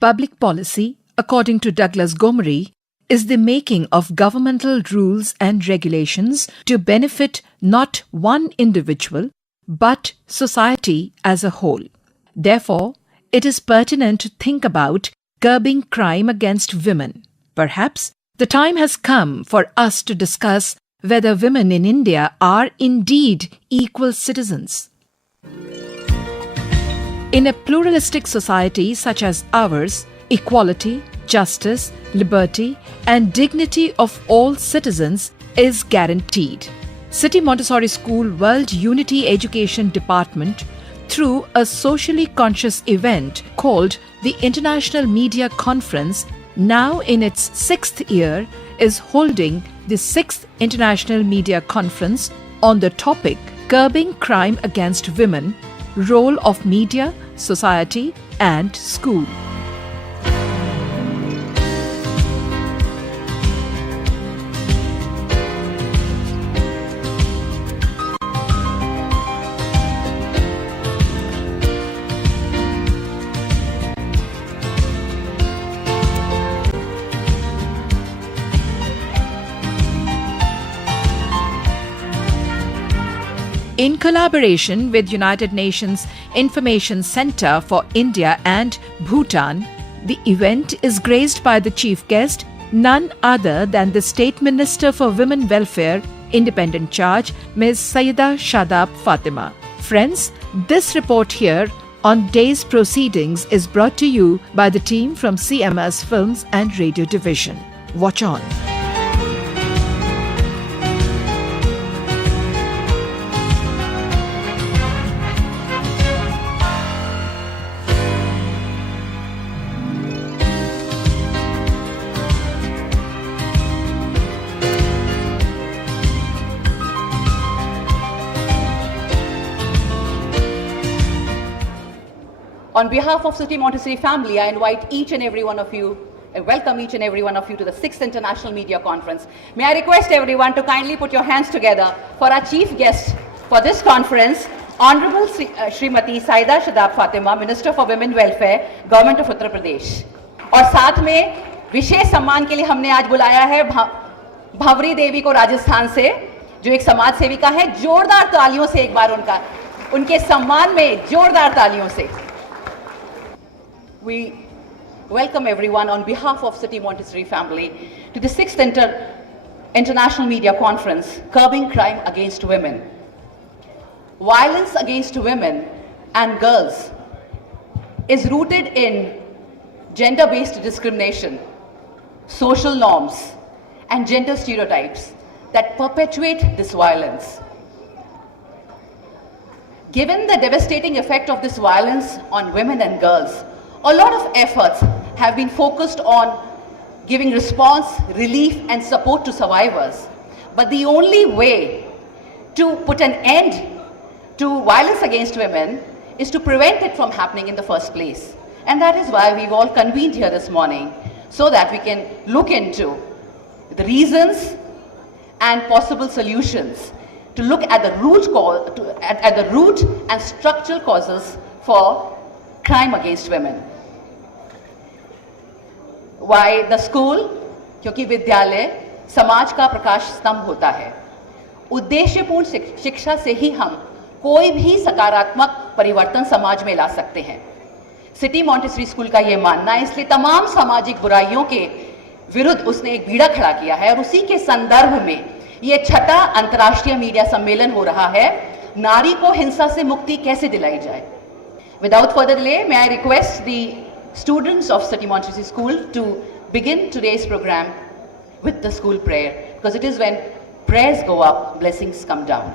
Public policy, according to Douglas Gomery, is the making of governmental rules and regulations to benefit not one individual, but society as a whole. Therefore, it is pertinent to think about curbing crime against women. Perhaps the time has come for us to discuss whether women in India are indeed equal citizens. In a pluralistic society such as ours, equality, justice, liberty, and dignity of all citizens is guaranteed. City Montessori School World Unity Education Department, through a socially conscious event called the International Media Conference, now in its 6th year, is holding the 6th International Media Conference on the topic Curbing Crime Against Women, Role of Media, Society and School. In collaboration with United Nations Information Center for India and Bhutan, the event is graced by the chief guest, none other than the State Minister for Women Welfare, Independent Charge, Ms. Sayyida Shadab Fatima. Friends, this report here on day's proceedings is brought to you by the team from CMS Films and Radio Division. Watch on. On behalf of City Montessori family, I invite each and every one of you, I welcome each and every one of you to the 6th International Media Conference. May I request everyone to kindly put your hands together for our chief guest for this conference, Honorable Srimati Sayyida Shadab Fatima, Minister for Women Welfare, Government of Uttar Pradesh. और साथ में विशेष सम्मान के लिए हमने आज बुलाया है भावरी देवी को राजस्थान से, जो एक समाज सेविका है. जोरदार तालियों से एक बार उनके सम्मान में जोरदार तालियों से. We welcome everyone on behalf of City Montessori family to the 6th International Media Conference, Curbing Crime Against Women. Violence against women and girls is rooted in gender-based discrimination, social norms, and gender stereotypes that perpetuate this violence. Given the devastating effect of this violence on women and girls, a lot of efforts have been focused on giving response, relief, and support to survivors. But the only way to put an end to violence against women is to prevent it from happening in the first place. And that is why we've all convened here this morning, so that we can look into the reasons and possible solutions to look at the root and structural causes for crime against women. Why the school? क्योंकि विद्यालय समाज का प्रकाश स्तंभ होता है. उद्देश्यपूर्ण शिक्षा से ही हम कोई भी सकारात्मक परिवर्तन समाज में ला सकते हैं. सिटी मॉन्टेसरी स्कूल का यह मानना है, इसलिए तमाम सामाजिक बुराइयों के विरुद्ध उसने एक बीड़ा खड़ा किया है और उसी के संदर्भ में यह 6वां अंतर्राष्ट्रीय मीडिया सम्मेलन हो रहा है, नारी को हिंसा से मुक्ति कैसे दिलाई जाए. Without further delay, may I request the students of City Montessori School to begin today's program with the school prayer, because it is when prayers go up, blessings come down.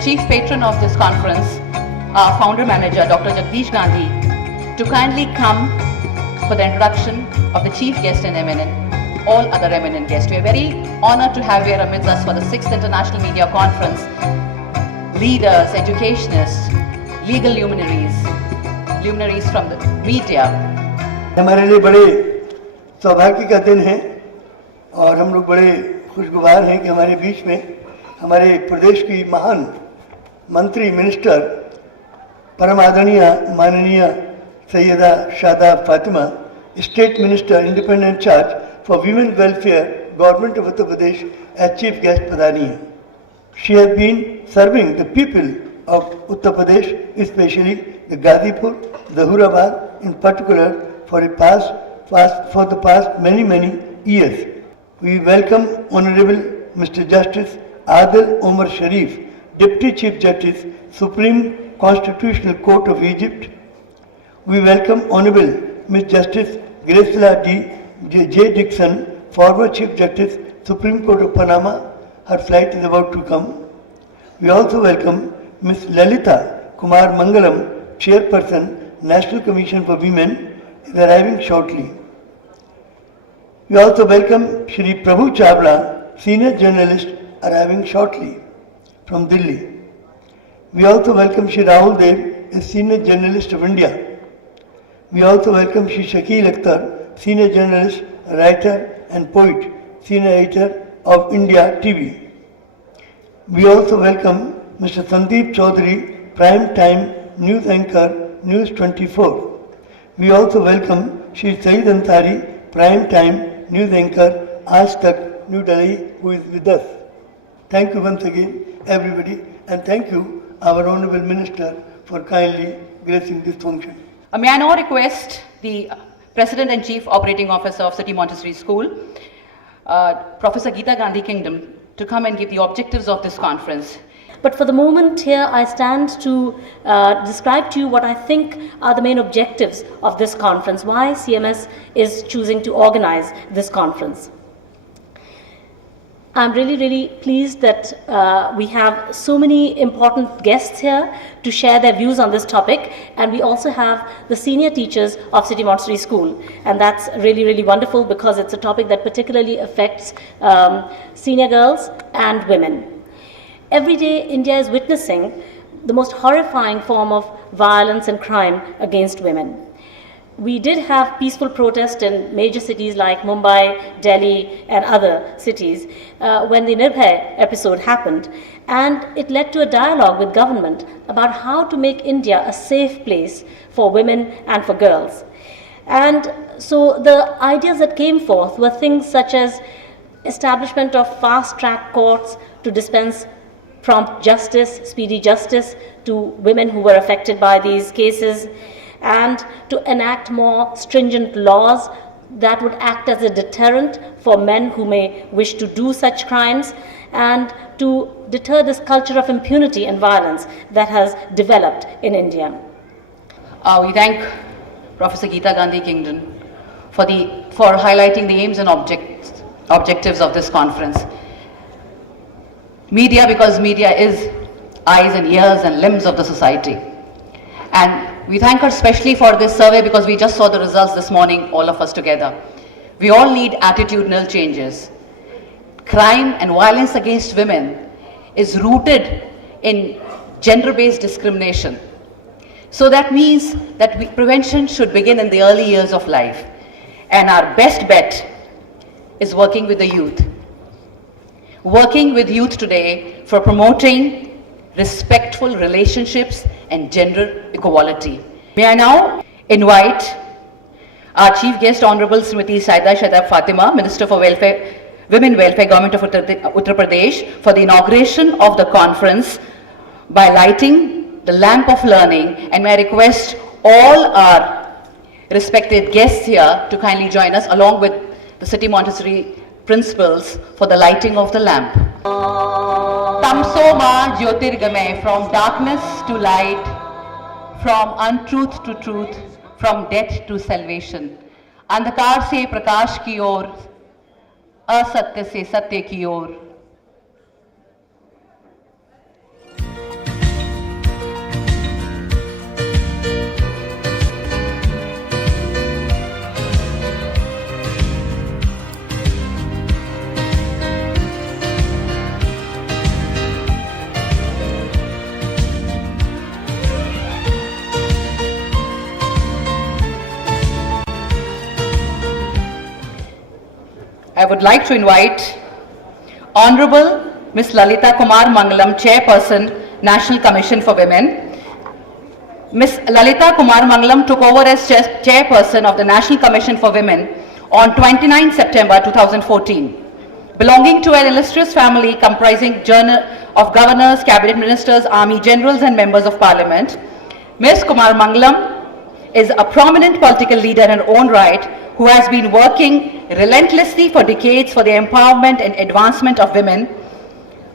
chief patron of this conference, our founder manager, Dr. Jagdish Gandhi, to kindly come for the introduction of the chief guest and all other eminent guests. We are very honored to have here amidst us for the 6th International Media Conference leaders, educationists, legal luminaries from the media. हमारे लिए बड़े सौभाग्य का दिन है और हम लोग बड़े खुशगवार हैं कि हमारे बीच में हमारे प्रदेश की महान मंत्री मिनिस्टर परम आदरणीय माननीय Syeda Shada Fatima, state minister independent charge for women welfare, government of Uttar Pradesh, as chief guest पधारी हैं. She has been serving the people of Uttar Pradesh, especially the Ghazipur, the Hurabad in particular, for the past many years. We welcome Honorable Mr. Justice Adil Omar Sharif, Deputy Chief Justice, Supreme Constitutional Court of Egypt. We welcome Honorable Ms. Justice Gracela J. Dixon, former Chief Justice, Supreme Court of Panama. Her flight is about to come. We also welcome Ms. Lalita Kumar Mangalam, Chairperson, National Commission for Women, is arriving shortly. We also welcome Shri Prabhu Chavla, Senior Journalist, arriving shortly from Delhi. We also welcome Shri Rahul Dev, a Senior Journalist of India. We also welcome Shri Shakil Akhtar, Senior Journalist, Writer and Poet, Senior Editor of India TV. We also welcome Mr. Sandeep Chaudhary, Prime Time News Anchor, News 24. We also welcome Shri Saeed Ansari, Prime Time News Anchor, Aaj Tak, New Delhi, who is with us. Thank you once again, everybody, and thank you, our Honorable Minister, for kindly gracing this function. May I now request the President and Chief Operating Officer of City Montessori School, Professor Geeta Gandhi Kingdom, to come and give the objectives of this conference. But for the moment here, I stand to describe to you what I think are the main objectives of this conference, why CMS is choosing to organize this conference. I'm really pleased that we have so many important guests here to share their views on this topic, and we also have the senior teachers of City Montessori School, and that's really wonderful because it's a topic that particularly affects senior girls and women. Every day India is witnessing the most horrifying form of violence and crime against women. We did have peaceful protest in major cities like Mumbai, Delhi and other cities when the Nirbhay episode happened, and it led to a dialogue with government about how to make India a safe place for women and for girls. And so the ideas that came forth were things such as establishment of fast-track courts to dispense prompt justice, speedy justice to women who were affected by these cases, and to enact more stringent laws that would act as a deterrent for men who may wish to do such crimes, and to deter this culture of impunity and violence that has developed in India. We thank Professor Geeta Gandhi Kingdom for highlighting the aims and objectives of this conference. Media, because media is eyes and ears and limbs of the society. And we thank her especially for this survey because we just saw the results this morning, all of us together. We all need attitudinal changes. Crime and violence against women is rooted in gender-based discrimination. So that means that prevention should begin in the early years of life. And our best bet is working with the youth. Working with youth today for promoting respectful relationships and gender equality. May I now invite our chief guest, Honorable Srimati Saida Shadab Fatima, Minister for Women Welfare, Government of Uttar Pradesh, for the inauguration of the conference by lighting the lamp of learning, and may I request all our respected guests here to kindly join us along with the City Montessori principals for the lighting of the lamp. Tamso ma jyotirgamay, from darkness to light, from untruth to truth, from death to salvation. Andhakar se prakash ki or, asatya se satya ki or. I would like to invite Honorable Ms. Lalita Kumar Mangalam, Chairperson, National Commission for Women. Ms. Lalita Kumar Mangalam took over as Chairperson of the National Commission for Women on 29 September 2014. Belonging to an illustrious family comprising of governors, cabinet ministers, army generals and members of parliament, Ms. Kumar Mangalam is a prominent political leader in her own right who has been working relentlessly for decades for the empowerment and advancement of women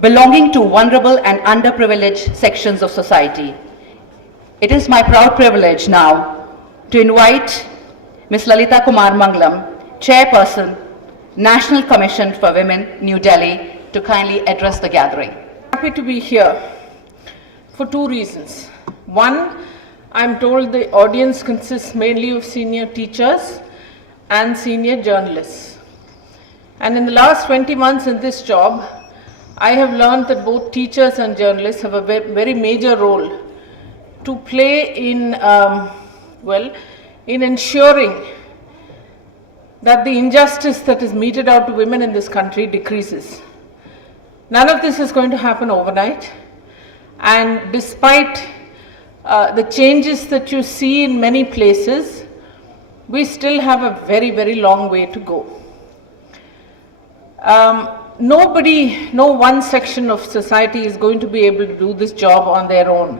belonging to vulnerable and underprivileged sections of society. It is my proud privilege now to invite Ms. Lalita Kumar Mangalam, Chairperson, National Commission for Women, New Delhi, to kindly address the gathering. Happy to be here for two reasons. One, I'm told the audience consists mainly of senior teachers and senior journalists. And in the last 20 months in this job, I have learned that both teachers and journalists have a very major role to play in, in ensuring that the injustice that is meted out to women in this country decreases. None of this is going to happen overnight, and despite the changes that you see in many places, we still have a very, very long way to go. No one section of society is going to be able to do this job on their own,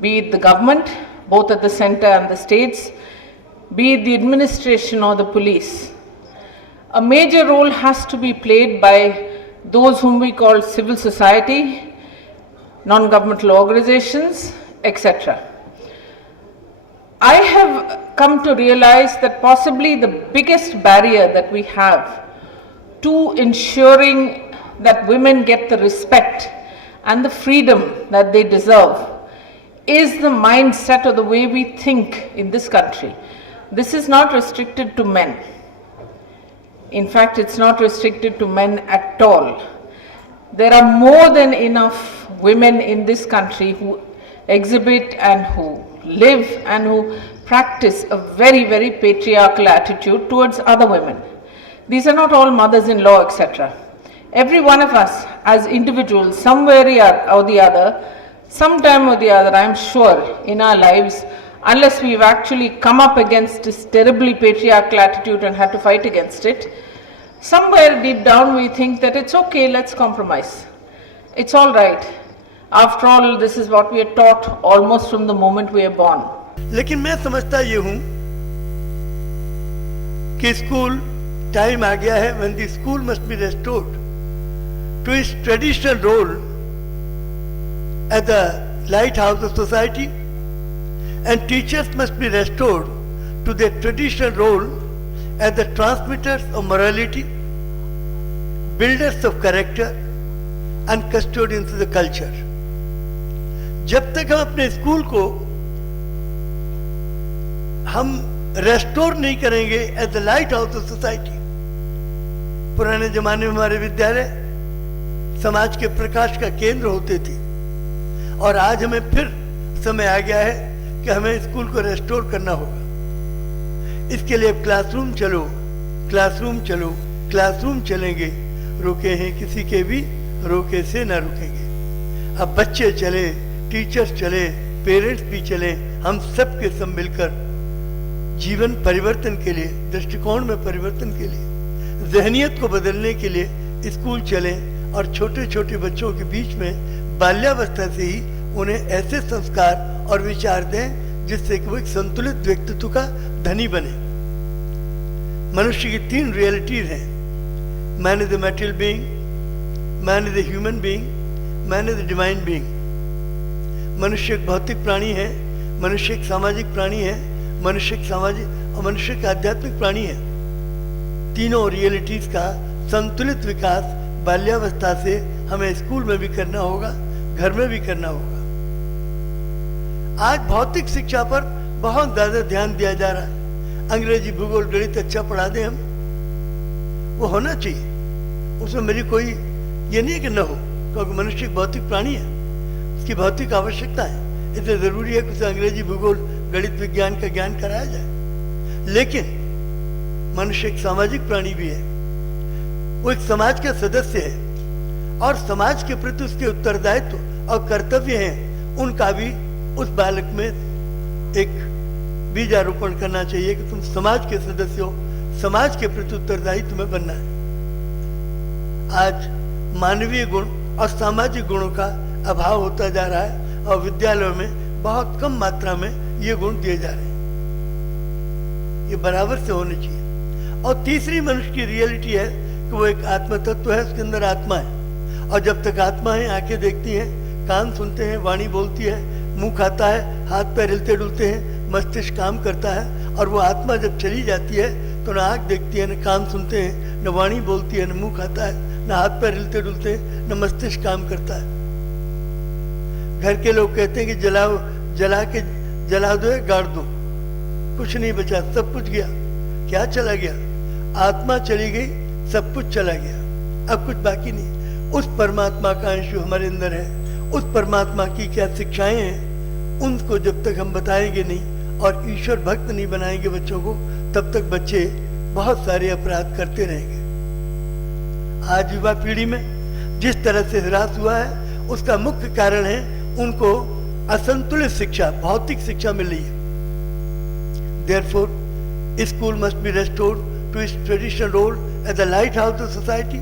be it the government, both at the center and the states, be it the administration or the police. A major role has to be played by those whom we call civil society, non-governmental organizations, etc. I have come to realize that possibly the biggest barrier that we have to ensuring that women get the respect and the freedom that they deserve is the mindset or the way we think in this country. This is not restricted to men. In fact, it's not restricted to men at all. There are more than enough women in this country who exhibit and who live and who practice a very, very patriarchal attitude towards other women. These are not all mothers-in-law, etc. Every one of us as individuals, somewhere or the other, sometime or the other, I'm sure, in our lives, unless we've actually come up against this terribly patriarchal attitude and had to fight against it, somewhere deep down we think that it's okay, let's compromise. It's all right. After all, this is what we are taught almost from the moment we are born. लेकिन मैं समझता ये हूँ कि school time आ गया है when the school must be restored to its traditional role as the lighthouse of society, and teachers must be restored to their traditional role as the transmitters of morality, builders of character and custodians of the culture. जब तक हम अपने school को हम restore नहीं करेंगे as the lighthouse of society, पुराने जमाने में हमारे विद्यालय समाज के प्रकाश का केंद्र होते थे, और आज हमें फिर समय आ गया है कि हमें स्कूल को रेस्टोर करना होगा। इसके लिए क्लासरूम चलो, क्लासरूम चलो, क्लासरूम चलेंगे, रुके हैं किसी के भी, रोके से ना रुकेंगे। अब बच्चे चले, टीचर्स चले, पेरेंट्स भी चले, हम सब के सब मिलकर जीवन परिवर्तन के लिए, दृष्टिकोण में परिवर्तन के लिए, ज़हनियत को बदलने के लिए स्कूल चलें और छोटे छोटे बच्चों के बीच में बाल्यावस्था से ही उन्हें ऐसे संस्कार और विचार दें जिससे कि वो एक संतुलित व्यक्तित्व का धनी बने। मनुष्य की तीन रियलिटीज हैं, man is the material being, man is the human being, man is the divine being. मनुष्य एक भौतिक प्राणी है, मनुष्य एक सामाजिक प्राणी है, मनुष्य एक सामाजिक और मनुष्य एक आध्यात्मिक प्राणी है। तीनों रियलिटीज का संतुलित विकास बाल्यावस्था से हमें स्कूल में भी करना होगा, घर में भी करना होगा। आज भौतिक शिक्षा पर बहुत ज्यादा ध्यान दिया जा रहा है। अंग्रेजी, भूगोल, गणित अच्छा पढ़ा दें हम, वो होना चाहिए, उसमें मेरी कोई ये नहीं है कि न हो, क्योंकि मनुष्य एक भौतिक प्राणी है, उसकी भौतिक आवश्यकता है, इसलिए जरूरी है कि उसे अंग्रेजी, भूगोल, गणित, विज्ञान का ज्ञान कराया जाए। लेकिन मनुष्य एक सामाजिक प्राणी भी है, वो एक समाज का सदस्य है और समाज के प्रति उसके उत्तरदायित्व और कर्तव्य हैं, उनका भी उस बालक में एक बीजारोपण करना चाहिए कि तुम समाज के सदस्य हो, समाज के प्रति उत्तरदायी तुम्हें बनना है। आज मानवीय गुण और सामाजिक गुणों का अभाव होता जा रहा है और विद्यालयों में बहुत कम मात्रा में ये गुण दिए जा रहे हैं। ये बराबर से होने चाहिए। और तीसरी मनुष्य की रियलिटी है कि वो एक आत्म तत्व है, उसके अंदर आत्मा है और जब तक आत्मा है, आंखें देखती हैं, कान सुनते हैं, वाणी बोलती है, मुंह खाता है, हाथ पैर हिलते डुलते हैं, मस्तिष्क काम करता है। और वो आत्मा जब चली जाती है तो न आंख देखती है, न कान सुनते हैं, न वाणी बोलती है, न मुंह खाता है, न हाथ पैर हिलते डुलते हैं, न मस्तिष्क काम करता है। घर के लोग कहते हैं कि जला दो या गाड़ दो, कुछ नहीं बचा, सब कुछ गया। क्या चला गया? आत्मा चली गई, सब कुछ चला गया, अब कुछ बाकी नहीं। उस परमात्मा का अंश जो हमारे अंदर है, उस परमात्मा की क्या शिक्षाएं हैं, उनको जब तक हम बताएंगे नहीं और ईश्वर भक्त नहीं बनाएंगे बच्चों को, तब तक बच्चे बहुत सारे अपराध करते रहेंगे। आज युवा पीढ़ी में जिस तरह से ह्रास हुआ है, उसका मुख्य कारण है उनको असंतुलित शिक्षा, भौतिक शिक्षा मिल रही है। Therefore, school must be restored to its traditional role as a lighthouse of society,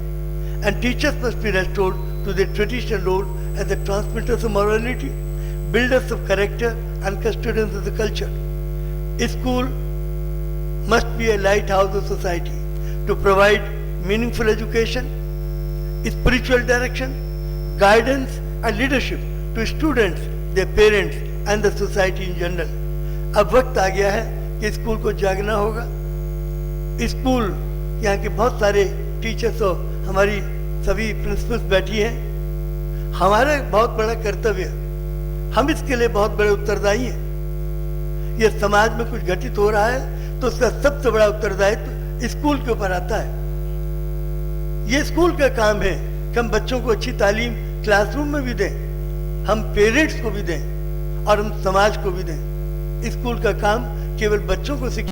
and teachers must be restored to their traditional role as the transmitters of morality, builders of character, and custodians of the culture. School must be a lighthouse of society to provide meaningful education, spiritual direction, guidance, and leadership to students, their parents, and the society in general. अब वक्त आ गया है कि school को जागना होगा। School, यहाँ के बहुत सारे टीचर्स और हमारी सभी प्रिंसिपल्स बैठी हैं। हमारा बहुत बड़ा कर्तव्य, हम इसके लिए बहुत बड़े उत्तरदायी हैं। ये समाज में कुछ घटित हो रहा है तो उसका सबसे बड़ा उत्तरदायित्व स्कूल के ऊपर आता है। ये स्कूल का काम है कि हम बच्चों को अच्छी तालीम क्लासरूम में भी दें, हम पेरेंट्स को भी दें और हम समाज को भी दें। स्कूल का काम केवल बच्चों को